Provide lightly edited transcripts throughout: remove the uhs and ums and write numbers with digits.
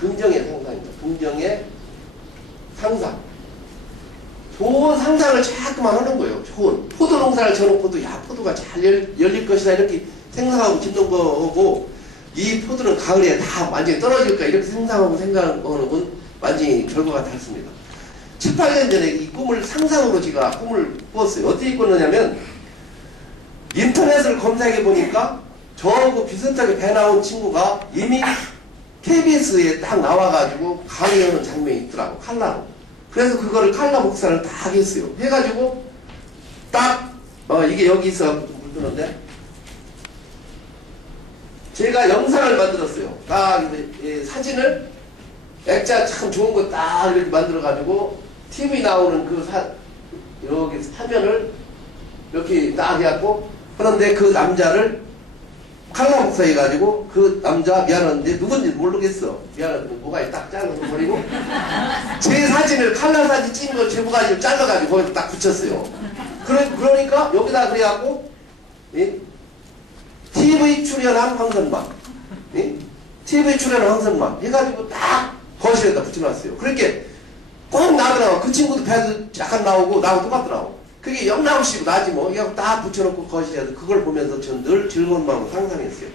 긍정의 상상입니다. 긍정의 상상. 좋은 상상을 자꾸만 하는 거예요. 좋은 포도 농사를 져놓고도 야 포도가 잘 열릴 것이다 이렇게 생각하고 짓는 거고, 이 포도는 가을에 다 완전히 떨어질까 이렇게 생각하고 생각하는 건 완전히 결과가 다릅니다. 7, 8년 전에 이 꿈을 상상으로 제가 꿈을 꾸었어요. 어떻게 꿨느냐면 인터넷을 검색해 보니까 저하고 비슷하게 배 나온 친구가 이미 KBS에 딱 나와가지고 강의하는 장면이 있더라고. 칼라로. 그래서 그거를 칼라 복사를 딱 했어요. 해가지고 딱 이게 여기 있어 물드는데 제가 영상을 만들었어요. 딱 사진을 액자 참 좋은 거 딱 이렇게 만들어가지고 TV 나오는 그 여기 화면을 이렇게 딱 해갖고, 그런데 그 남자를 칼라 복사해가지고 그 남자 미안한데 누군지 모르겠어. 미안한데 뭐가 딱 잘라서 버리고 제 사진을 칼라 사진 찍은 걸 제보가지고 잘라가지고 거기서 딱 붙였어요. 그러니까 여기다 그래갖고 TV 출연한 황선만, TV 출연한 황선만 해가지고 딱 거실에다 붙여놨어요. 그렇게 꼭 나더라고. 그 친구도 배도 약간 나오고 나하고 똑같더라고. 그게 영나오시고 나지 뭐. 이거 딱 붙여놓고 거실에서 그걸 보면서 전 늘 즐거운 마음으로 상상했어요.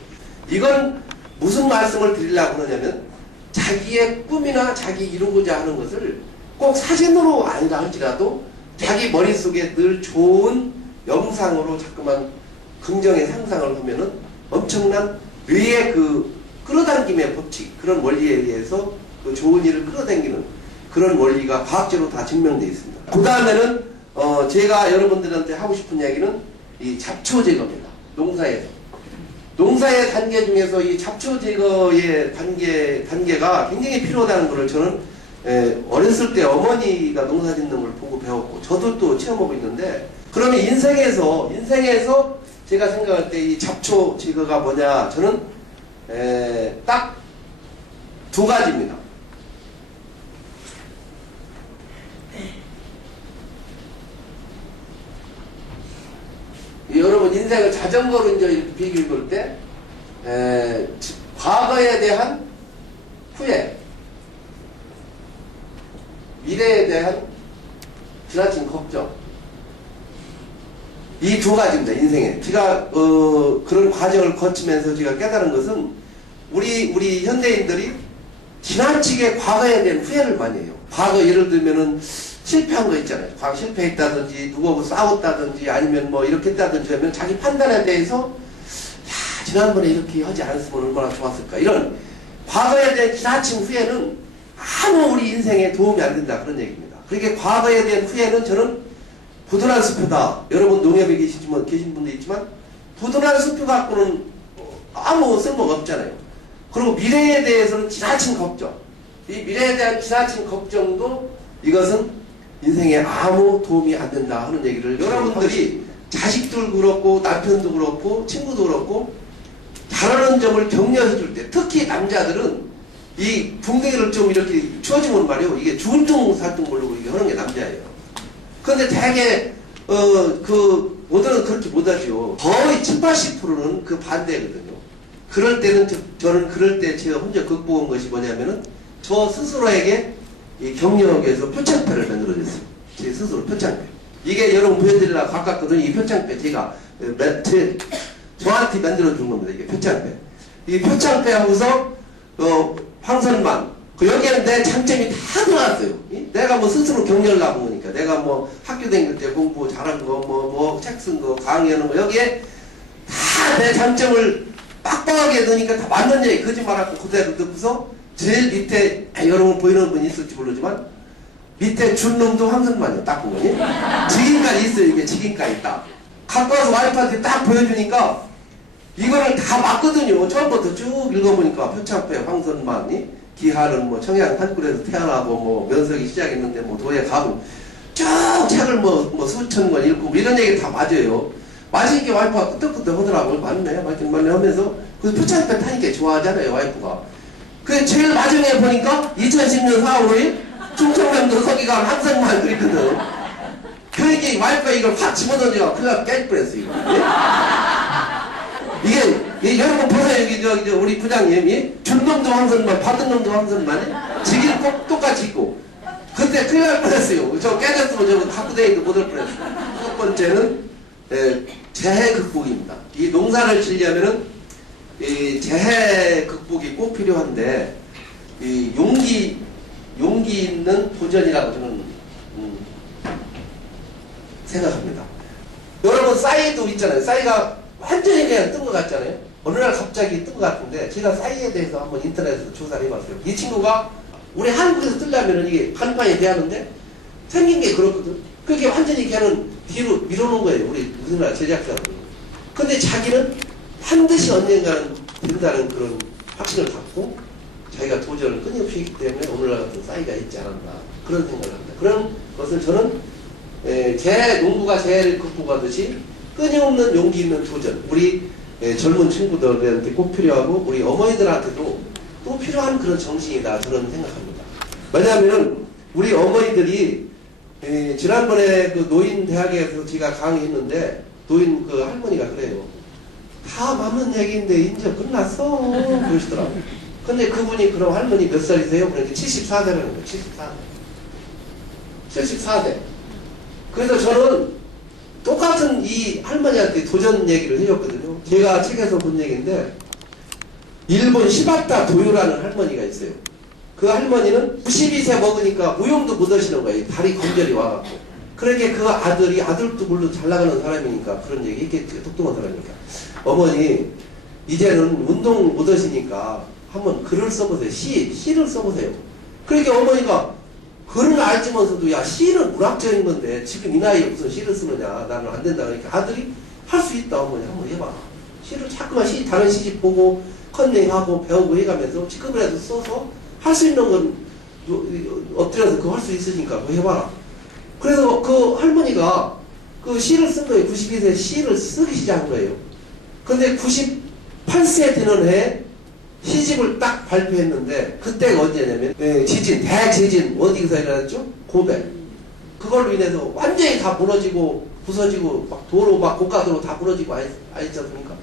이건 무슨 말씀을 드리려고 하냐면 자기의 꿈이나 자기 이루고자 하는 것을 꼭 사진으로 아니라 할지라도 자기 머릿속에 늘 좋은 영상으로 자꾸만 긍정의 상상을 하면은 엄청난 뇌의 그 끌어당김의 법칙, 그런 원리에 의해서 그 좋은 일을 끌어당기는 그런 원리가 과학적으로 다 증명되어 있습니다. 그 다음에는 제가 여러분들한테 하고 싶은 이야기는 이 잡초 제거입니다. 농사에서. 농사의 단계 중에서 이 잡초 제거의 단계가 굉장히 필요하다는 것을 저는 어렸을 때 어머니가 농사 짓는 걸 보고 배웠고 저도 또 체험하고 있는데, 그러면 인생에서 제가 생각할 때 이 잡초 제거가 뭐냐, 저는 딱 두 가지입니다. 여러분 인생을 자전거로 이제 이렇게 비교해 볼 때 과거에 대한 후회, 미래에 대한 지나친 걱정, 이 두 가지입니다. 인생에 제가 그런 과정을 거치면서 제가 깨달은 것은 우리 현대인들이 지나치게 과거에 대한 후회를 많이 해요. 과거 예를 들면은 실패한 거 있잖아요. 과거 실패했다든지 누구하고 싸웠다든지 아니면 뭐 이렇게 했다든지 하면 자기 판단에 대해서 야 지난번에 이렇게 하지 않았으면 얼마나 좋았을까, 이런 과거에 대한 지나친 후회는 아무 우리 인생에 도움이 안 된다, 그런 얘기입니다. 그러니까 과거에 대한 후회는 저는 부드러운 숲이다. 여러분 농협에 계신 분도 있지만 부드러운 숲 갖고는 아무 쓸모가 없잖아요. 그리고 미래에 대해서는 지나친 걱정, 이 미래에 대한 지나친 걱정도 이것은 인생에 아무 도움이 안 된다 하는 얘기를 여러분들이 자식도 그렇고 남편도 그렇고 친구도 그렇고 잘하는 점을 격려해 줄 때, 특히 남자들은 이 붕대기를 좀 이렇게 추워지면 말이에요. 이게 중증살등 모르고 이게 하는 게 남자예요. 그런데 되게 모두는 그렇게 못하죠. 거의 70, 80%는 그 반대거든요. 그럴 때는 저는 그럴 때 제가 혼자 극복한 것이 뭐냐면은 저 스스로에게 이 격려하기 위해서 표창패를 만들어줬어요. 제 스스로 표창패. 이게 여러분 보여드리려고 가깝거든요. 이 표창패 제가 저한테 만들어준 겁니다. 이게 표창패. 이 표창패 하고서 황선만, 여기에는 내 장점이 다 들어갔어요. 내가 뭐 스스로 격려를 나온 거니까. 내가 뭐 학교 다닐 때 공부 잘한 거, 책 쓴 거, 강의하는 거, 여기에 다 내 장점을 빡빡하게 넣으니까 다 맞는 얘기, 거짓말하고 그대로 듣고서 제일 밑에, 여러분 보이는 분이 있을지 모르지만 밑에 준 놈도 황선만이요. 딱 보면 직인까지 있어요. 이게 직인까지 딱 갖고 와서 와이프한테 딱 보여주니까 이거를 다 맞거든요. 처음부터 쭉 읽어보니까 표창패 황선만이 기하는 뭐 청양 산골에서 태어나고 뭐 면석이 시작했는데 뭐 도에 가고 쭉 책을 뭐 수천 권 읽고 뭐 이런 얘기 다 맞아요. 맞으니까 와이프가 끄떡끄떡 하더라고요. 맞네 하면서 그 표창패 타니까 좋아하잖아요. 와이프가. 그 제일 마지막에 보니까 2010년 4월 5일 충청남도 서기가 황선만 그랬거든. 그러니까 와이프가 이걸 확 집어던져 그가 깨질 뻔했어 이거. 이게 여러분 보세요. 여기 우리 부장님이 준 준 놈도 황선만 받은 놈도 황선만 지기는 꼭 똑같이 있고 그때 큰일 날 뻔했어요. 저 깨졌으면 저 학구대회도 못 올 뻔했어요. 첫 번째는 재해 극복입니다. 이 농사를 지려면은 이 재해 극복이 꼭 필요한데 이 용기 있는 도전이라고 저는 생각합니다. 여러분 싸이도 있잖아요. 싸이가 완전히 그냥 뜬 것 같잖아요. 어느 날 갑자기 뜬 것 같은데 제가 싸이에 대해서 한번 인터넷에서 조사를 해봤어요. 이 친구가 우리 한국에서 뜨려면 이게 간판이 돼야 하는데 생긴 게 그렇거든. 그게 완전히 걔는 뒤로 밀어놓은 거예요. 우리나라 제작자들은. 근데 자기는 반드시 언젠가는 된다는 그런 확신을 갖고 자기가 도전을 끊임없이 했기 때문에 오늘날 같은 싸이가 있지 않았나 그런 생각을 합니다. 그런 것을 저는 농부가 재해를 극복하듯이 끊임없는 용기 있는 도전 우리 젊은 친구들한테 꼭 필요하고 우리 어머니들한테도 또 필요한 그런 정신이다 저는 생각합니다. 왜냐하면 우리 어머니들이 지난번에 그 노인대학에서 제가 강의했는데 노인 그 할머니가 그래요. 다 맞는 얘기인데 이제 끝났어 그러시더라고요. 근데 그분이 그럼 할머니 몇 살이세요? 그러니까 74세라는 거예요. 74세. 그래서 저는 똑같은 이 할머니한테 도전 얘기를 해줬거든요. 제가 책에서 본 얘기인데 일본 시바타 도요라는 할머니가 있어요. 그 할머니는 92세 먹으니까 무용도 못 하시는 거예요. 다리 관절이 와갖고. 그러니까 그 아들도 물론 잘 나가는 사람이니까 그런 얘기 했겠죠. 똑똑한 사람이니까. 어머니 이제는 운동 못 하시니까 한번 글을 써보세요. 시를 써보세요. 그러니까 어머니가 글을 알지면서도 야 시는 문학적인 건데 지금 이 나이에 무슨 시를 쓰느냐 나는 안 된다 그러니까 아들이 할 수 있다 어머니 한번 해봐. 시를 자꾸만 다른 시집 보고 컨닝하고 배우고 해가면서 지금이라도 써서 할 수 있는 건 엎드려서 그거 할 수 있으니까 그거 해봐라. 그래서 그 할머니가 그 시를 쓴 거예요. 92세 시를 쓰기 시작한 거예요. 근데 98세 되는 해에 시집을 딱 발표했는데 그때가 언제냐면 대지진 어디서 일어났죠? 고백. 그걸로 인해서 완전히 다 무너지고 부서지고 막 도로 막 고가도로 다 무너지고 아니지 않습니까?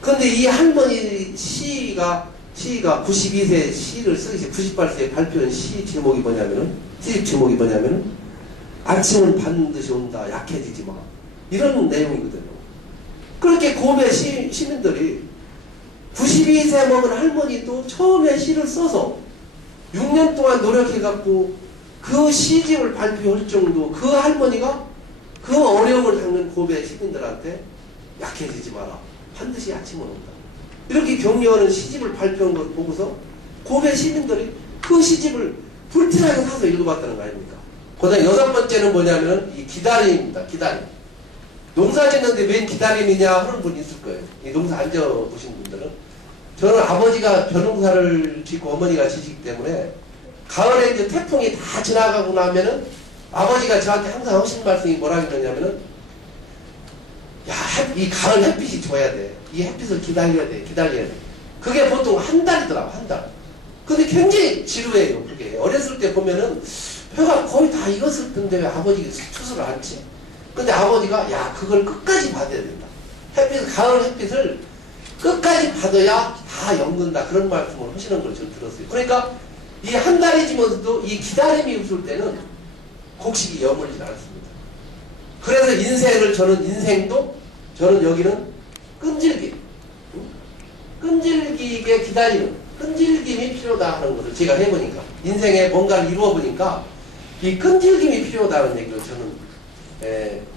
근데 이 할머니 시가 92세 시를 쓰기 98세에 발표한 시집 제목이 뭐냐면은 아침은 반드시 온다 약해지지 마 이런 내용이거든요. 그렇게 고베 시민들이 92세 먹은 할머니도 처음에 시를 써서 6년 동안 노력해갖고 그 시집을 발표할 정도 그 할머니가 그 어려움을 겪는 고베 시민들한테 약해지지 마라. 반드시 아침은 온다. 이렇게 격려하는 시집을 발표한 걸 보고서 고베 시민들이 그 시집을 불티나게 사서 읽어봤다는 거 아닙니까? 그 다음 6번째는 뭐냐면 이 기다림입니다. 기다림. 농사 짓는데 웬 기다림이냐 하는 분이 있을 거예요. 이 농사 안 져보신 분들은. 저는 아버지가 벼농사를 짓고 어머니가 지시기 때문에 가을에 이제 태풍이 다 지나가고 나면은 아버지가 저한테 항상 하신 말씀이 뭐라 그러냐면은 야, 이 가을 햇빛이 줘야 돼. 이 햇빛을 기다려야 돼. 그게 보통 한 달이더라고, 한 달. 근데 굉장히 지루해요, 그게. 어렸을 때 보면은 벼가 거의 다 익었을 텐데 왜 아버지가 추수를 안 치? 근데 아버지가 야, 그걸 끝까지 받아야 된다. 가을 햇빛을 끝까지 받아야 다 엮는다. 그런 말씀을 하시는 걸 저는 들었어요. 그러니까 이 한 달이 지면서도 이 기다림이 없을 때는 곡식이 여물지 않습니다. 그래서 저는 여기는 끈질기게 기다리는 끈질김이 필요다 하는 것을 제가 해보니까 인생에 뭔가를 이루어보니까 이 끈질김이 필요하다는 얘기를 저는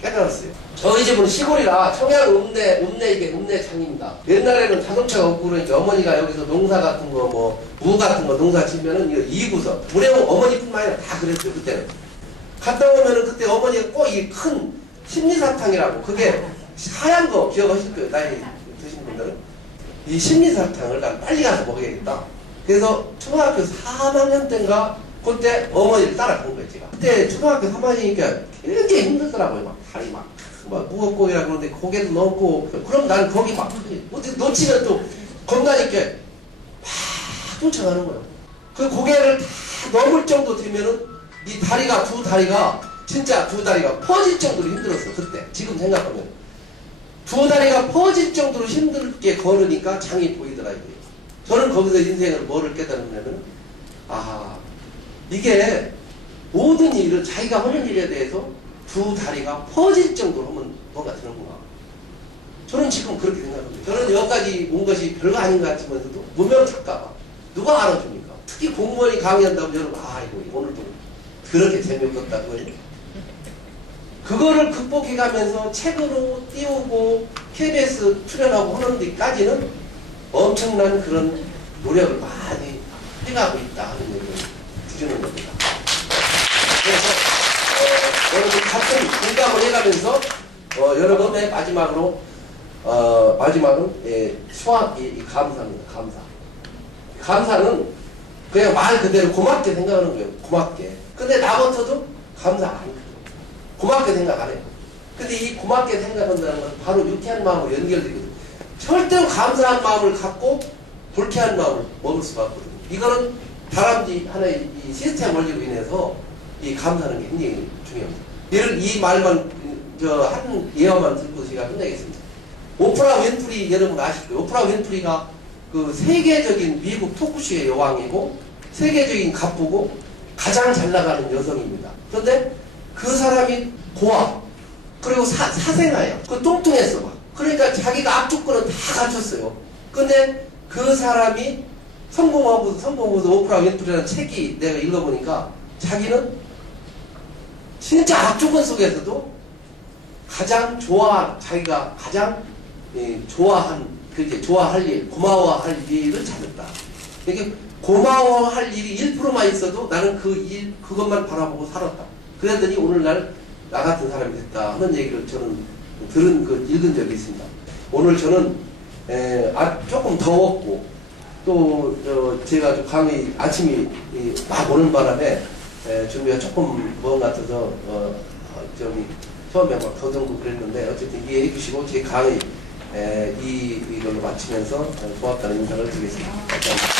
깨달았어요. 저희 집은 시골이라 청양 읍내장입니다. 옛날에는 자동차가 없고 그러니까 어머니가 여기서 농사 같은 거 무 같은 거 농사 지면은 이거 2구석 우리 어머니뿐만 아니라 다 그랬어요. 그때는 갔다 오면은 그때 어머니가 꼭 이 큰 심리사탕이라고 그게 하얀 거 기억하실 거예요. 나이 드신 분들은 이 심리사탕을 난 빨리 가서 먹어야겠다. 그래서 초등학교 3학년 때인가 그때 어머니를 따라간 거예요. 제가 그때 초등학교 3학년이니까 굉장히 힘들더라고요. 막 다리 막 무겁고이라 그러는데 고개도 넘고 그럼 난 거기 막 어디 놓치면 또 건강있게 막 쫓아가는 거예요. 그 고개를 다 넘을 정도 되면은 이 다리가 진짜 두 다리가 퍼질 정도로 힘들었어. 그때 지금 생각하면 두 다리가 퍼질 정도로 힘들게 걸으니까 장이 보이더라 이게. 저는 거기서 인생을 뭐를 깨달았냐면, 아, 이게 모든 일을 자기가 하는 일에 대해서 두 다리가 퍼질 정도로 하면 뭔가 되는구나. 저는 지금 그렇게 생각합니다. 저는 여기까지 온 것이 별거 아닌 것 같으면서도 무명 작가가 누가 알아줍니까? 특히 공무원이 강의한다면 여러분, 이거 오늘도 그렇게 재미없었다 그거예요. 그거를 극복해가면서 책으로 띄우고 KBS 출연하고 하는 데까지는 엄청난 그런 노력을 많이 해가고 있다 하는 얘기를 드리는 겁니다. 그래서 여러분 같은 공감을 해가면서 여러분 맨 마지막으로 마지막은 이 감사입니다. 감사. 감사는 그냥 말 그대로 고맙게 생각하는 거예요. 고맙게. 근데 나부터도 감사 안 해요. 고맙게 생각 안 해요. 근데 이 고맙게 생각한다는 건 바로 유쾌한 마음으로 연결되거든요. 절대로 감사한 마음을 갖고 불쾌한 마음을 먹을 수가 없거든요. 이거는 다람쥐 하나의 이 시스템 원리로 인해서 이 감사하는 게 굉장히 중요합니다. 이 말만 한 예화만 듣고 제가 끝내겠습니다. 오프라 윈프리 여러분 아실 거예요. 오프라 윈프리가 그 세계적인 미국 토크쇼의 여왕이고 세계적인 갑부고 가장 잘 나가는 여성입니다. 그런데 그 사람이 고아 그리고 사생아예요. 그 뚱뚱했어 막. 그러니까 자기가 앞조건은 다 갖췄어요. 근데 그 사람이 성공하고서 오프라 윈프리라는 책이 내가 읽어보니까 자기는 진짜 악조건 속에서도 자기가 가장 좋아할 일, 고마워할 일을 찾았다. 이게 고마워할 일이 1%만 있어도 나는 그것만 바라보고 살았다. 그랬더니 오늘날 나 같은 사람이 됐다 하는 얘기를 저는 읽은 적이 있습니다. 오늘 저는 조금 더웠고 또 제가 좀 강의 아침이 막 오는 바람에 준비가 조금 먼 것 같아서 처음에 막 더듬고 그랬는데 어쨌든 이해해 주시고 제 강의 이걸로 마치면서 고맙다는 인사를 드리겠습니다. 감사합니다.